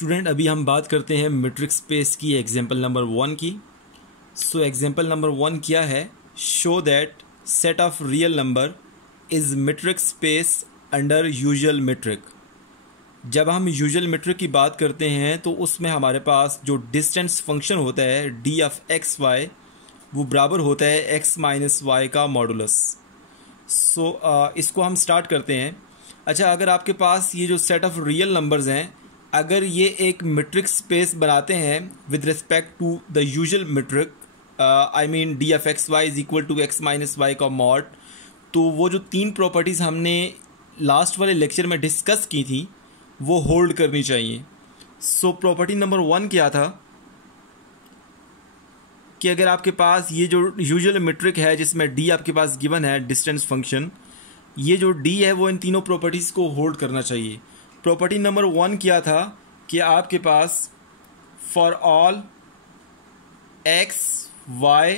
Student अभी हम बात करते हैं मीट्रिक स्पेस की एग्जांपल नंबर 1 की। सो एग्जांपल नंबर 1 क्या है? Show that set of real number is metric space under usual metric. जब हम यूजुअल मीट्रिक की बात करते हैं तो उसमें हमारे पास जो डिस्टेंस फंक्शन होता है डी ऑफ एक्स वाई वो बराबर होता है एक्स माइनस वाई का मॉडुलस। इसको हम स्टार्ट करते हैं। अच्छा, अगर आपके पास ये जो सेट ऑफ रियल नंबर्स हैं, अगर ये एक मीट्रिक स्पेस बनाते हैं with respect to the usual metric, I mean d f x y is equal to x minus y का मॉड, तो वो जो 3 प्रॉपर्टीज़ हमने लास्ट वाले लेक्चर में डिस्कस की थी वो होल्ड करनी चाहिए। प्रॉपर्टी नंबर 1 क्या था कि अगर आपके पास ये जो यूजुअल मीट्रिक है जिसमें डी आपके पास गिवन है डिस्टेंस फंक्शन, ये जो डी है वो इन तीनों प्रॉपर्टीज़ को होल्ड करना चाहिए। प्रॉपर्टी नंबर 1 क्या था कि आपके पास for all x y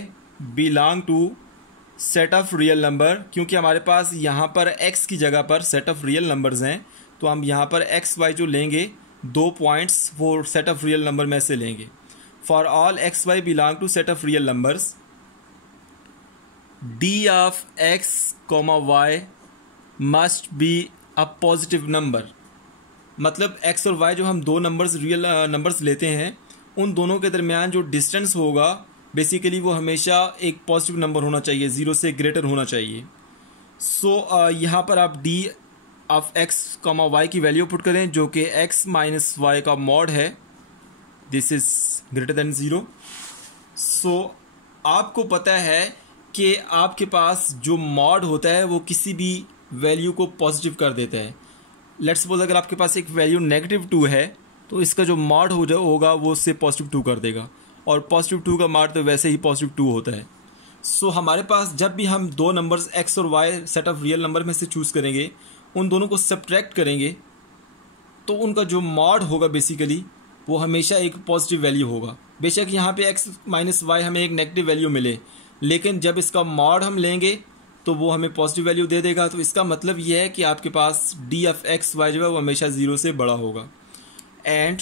belong to set of real number, क्योंकि हमारे पास यहाँ पर एक्स की जगह पर सेट ऑफ रियल नंबर्स हैं तो हम यहाँ पर एक्स वाई जो लेंगे 2 पॉइंट्स वो सेट ऑफ रियल नंबर में से लेंगे। For all x y belong to set of real numbers, d of x comma y must be a positive number. मतलब x और y जो हम 2 नंबर्स रियल नंबर्स लेते हैं उन दोनों के दरमियान जो डिस्टेंस होगा बेसिकली वो हमेशा एक पॉजिटिव नंबर होना चाहिए, 0 से ग्रेटर होना चाहिए। यहाँ पर आप d of x comma y की वैल्यू पुट करें जो कि x माइनस वाई का मॉड है, दिस इज ग्रेटर देन 0। आपको पता है कि आपके पास जो मॉड होता है वो किसी भी वैल्यू को पॉजिटिव कर देता है। लेट्स सपोज अगर आपके पास एक वैल्यू -2 है तो इसका जो मॉड होगा वो उससे +2 कर देगा, और +2 का मॉड तो वैसे ही +2 होता है। हमारे पास जब भी हम 2 नंबर्स x और y set of real number में से चूज़ करेंगे, उन दोनों को सब्ट्रैक्ट करेंगे तो उनका जो मॉड होगा बेसिकली वो हमेशा एक पॉजिटिव वैल्यू होगा। बेशक यहाँ पे x माइनस वाई हमें एक नेगेटिव वैल्यू मिले, लेकिन जब इसका मॉड हम लेंगे तो वो हमें पॉजिटिव वैल्यू दे देगा। तो इसका मतलब ये है कि आपके पास डी ऑफ एक्स वाई जो है वो हमेशा 0 से बड़ा होगा, एंड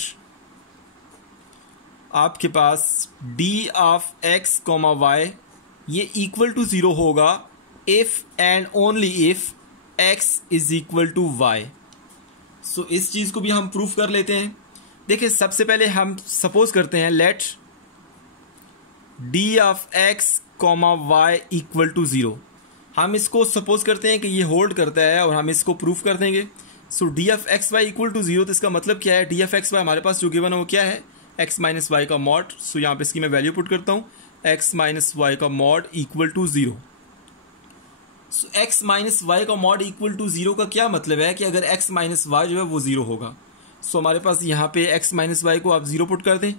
आपके पास d of x comma y ये इक्वल टू 0 होगा if and only if x is equal to y. इस चीज़ को भी हम प्रूफ कर लेते हैं। देखिए, सबसे पहले हम सपोज करते हैं let d of x comma y equal to 0। हम इसको सपोज करते हैं कि ये होल्ड करता है और हम इसको प्रूफ कर देंगे। D of x y equal to 0, तो इसका मतलब क्या है? डी ऑफ एक्स वाई हमारे पास जो गिवन है वो क्या है? एक्स माइनस वाई का मॉड। यहाँ पे इसकी मैं वैल्यू पुट करता हूँ, एक्स माइनस वाई का mod equal to 0। X minus y का मॉड इक्वल टू 0 का क्या मतलब है कि अगर एक्स माइनस वाई जो है वो 0 होगा, हमारे पास यहाँ पे एक्स माइनस वाई को आप 0 पुट कर दें,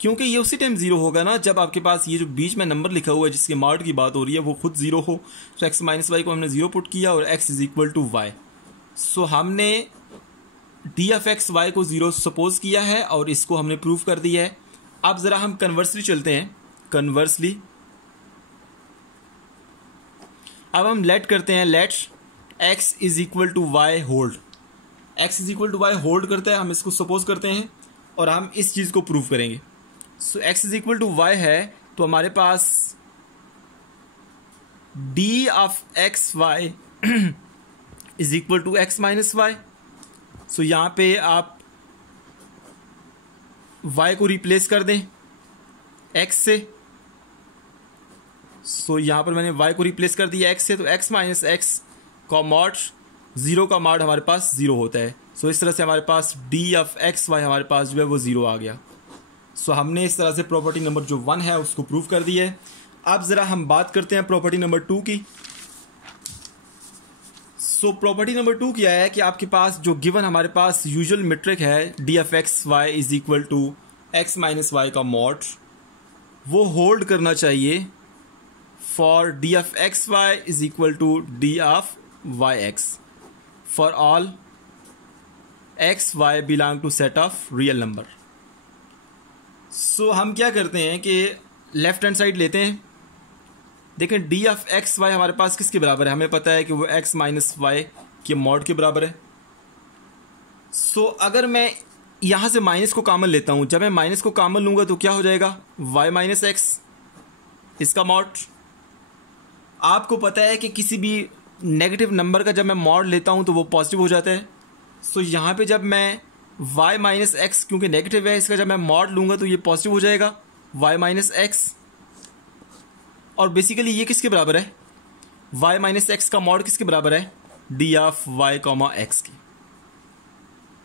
क्योंकि ये उसी टाइम 0 होगा ना जब आपके पास ये जो बीच में नंबर लिखा हुआ है जिसके मॉड की बात हो रही है वो खुद 0 हो। एक्स माइनस वाई को हमने 0 पुट किया और x is equal to y. हमने डी ऑफ एक्स वाई को 0 सपोज किया है और इसको हमने प्रूफ कर दिया है। अब ज़रा हम कन्वर्सली चलते हैं। कन्वर्सली अब हम लेट करते हैं, let x is equal to y hold. x is equal to y hold करता है, हम इसको सपोज करते हैं और हम इस चीज़ को प्रूफ करेंगे। x is equal to y है तो हमारे पास d of x y is equal to x minus y. यहाँ पे आप y को रिप्लेस कर दें x से। यहाँ पर मैंने y को रिप्लेस कर दिया x से, तो x माइनस एक्स का मॉड 0 का मॉड हमारे पास 0 होता है। इस तरह से हमारे पास d ऑफ एक्स वाई हमारे पास जो है वो 0 आ गया। हमने इस तरह से प्रॉपर्टी नंबर जो 1 है उसको प्रूव कर दिया है। अब ज़रा हम बात करते हैं प्रॉपर्टी नंबर 2 की। प्रॉपर्टी नंबर 2 क्या है कि आपके पास जो गिवन हमारे पास यूजुअल मीट्रिक है d of x y is equal to x minus y का मॉड, वो होल्ड करना चाहिए for d of x y is equal to d of y x for all x y belong to set of real number. हम क्या करते हैं कि left hand side लेते हैं। देखें, डी ऑफ एक्स वाई हमारे पास किसके बराबर है? हमें पता है कि वो एक्स माइनस वाई के मॉड के बराबर है। अगर मैं यहाँ से माइनस को कॉमन लेता हूँ, जब मैं माइनस को कॉमन लूँगा तो क्या हो जाएगा, y माइनस एक्स, इसका मॉड। आपको पता है कि किसी भी नेगेटिव नंबर का जब मैं मॉड लेता हूँ तो वो पॉजिटिव हो जाता है। सो यहाँ पे जब मैं y माइनस एक्स, क्योंकि नेगेटिव है, इसका जब मैं मॉड लूँगा तो ये पॉजिटिव हो जाएगा, y माइनस एक्स। और बेसिकली ये किसके बराबर है, y माइनस एक्स का मॉड किसके बराबर है, d of y comma x की।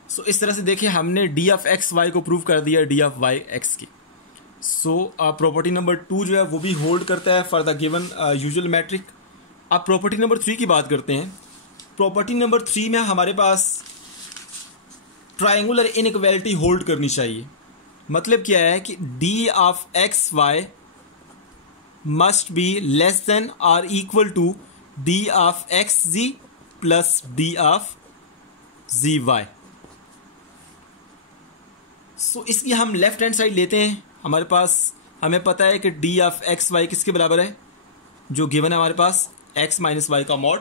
सो इस तरह से देखिए हमने d ऑफ एक्स वाई को प्रूव कर दिया d ऑफ y एक्स की। सो प्रॉपर्टी नंबर 2 जो है वो भी होल्ड करता है for the given usual metric. अब प्रॉपर्टी नंबर 3 की बात करते हैं। प्रॉपर्टी नंबर 3 में हमारे पास ट्रायंगुलर इनइक्वालिटी होल्ड करनी चाहिए। मतलब क्या है कि d of x y must be less than और equal to d of x z plus d of z y. So इसकी हम लेफ्ट हैंड साइड लेते हैं। हमारे पास हमें पता है कि d ऑफ एक्स वाई किसके बराबर है, जो गिवन है हमारे पास x माइनस वाई का मॉड।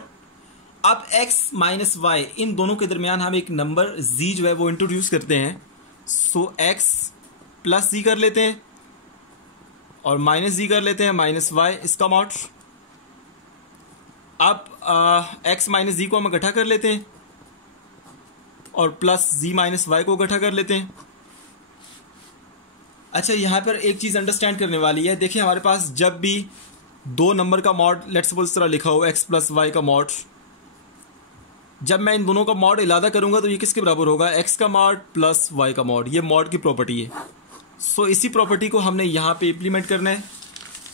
अब x माइनस वाई इन दोनों के दरमियान हम एक नंबर z जो है वो इंट्रोड्यूस करते हैं। सो x प्लस z कर लेते हैं और माइनस z कर लेते हैं माइनस वाई, इसका मॉड। अब x माइनस z को हम इकट्ठा कर लेते हैं और प्लस z माइनस वाई को इकट्ठा कर लेते हैं। अच्छा, यहाँ पर एक चीज़ अंडरस्टैंड करने वाली है। देखिए हमारे पास जब भी दो नंबर का मॉड, लेट्स सपोज इस तरह लिखा हो x प्लस वाई का मॉड, जब मैं इन दोनों का मॉड इलादा करूंगा तो ये किसके बराबर होगा, x का मॉड प्लस y का मॉड। ये मॉड की प्रॉपर्टी है। सो इसी प्रॉपर्टी को हमने यहाँ पे इम्प्लीमेंट करना है।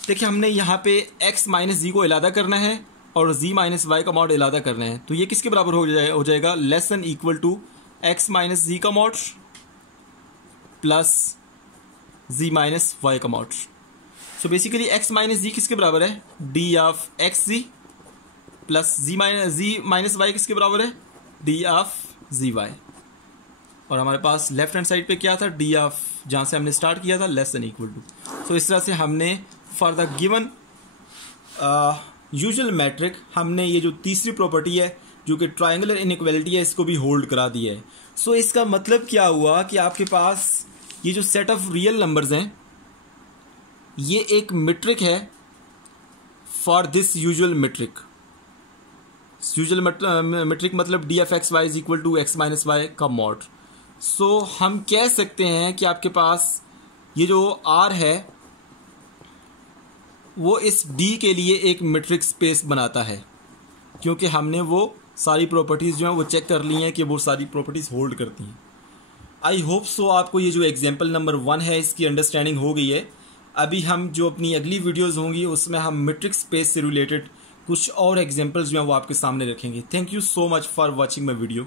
देखिए हमने यहाँ पे x माइनस जी को इलादा करना है और z माइनस वाई का मॉड इलादा करना है। तो ये किसके बराबर हो जाएगा, less than equal to x minus z का mod plus z minus y का mod. So basically x minus z किसके बराबर है, d of x z plus z minus y किसके बराबर है, d ऑफ जी वाई। और हमारे पास लेफ्ट हैंड साइड पे क्या था, d ऑफ, जहाँ से हमने स्टार्ट किया था, less than equal to. So इस तरह से हमने for the given usual metric हमने ये जो तीसरी प्रॉपर्टी है जो कि ट्रायंगुलर इनइक्वालिटी है, इसको भी होल्ड करा दिया है। सो इसका मतलब क्या हुआ कि आपके पास ये जो सेट ऑफ रियल नंबर्स हैं ये एक मेट्रिक है for this usual metric. Usual metric मतलब d f x y is equal to x minus y का मॉड। सो हम कह सकते हैं कि आपके पास ये जो आर है वो इस डी के लिए एक मेट्रिक स्पेस बनाता है, क्योंकि हमने वो सारी प्रॉपर्टीज़ जो हैं वो चेक कर ली हैं कि वो सारी प्रॉपर्टीज़ होल्ड करती हैं। आई होप सो आपको ये जो एग्जाम्पल नंबर 1 है इसकी अंडरस्टैंडिंग हो गई है। अभी हम जो अपनी अगली वीडियोस होंगी उसमें हम मेट्रिक स्पेस से रिलेटेड कुछ और एग्जाम्पल्स जो हैं वो आपके सामने रखेंगे। Thank you so much for watching my video.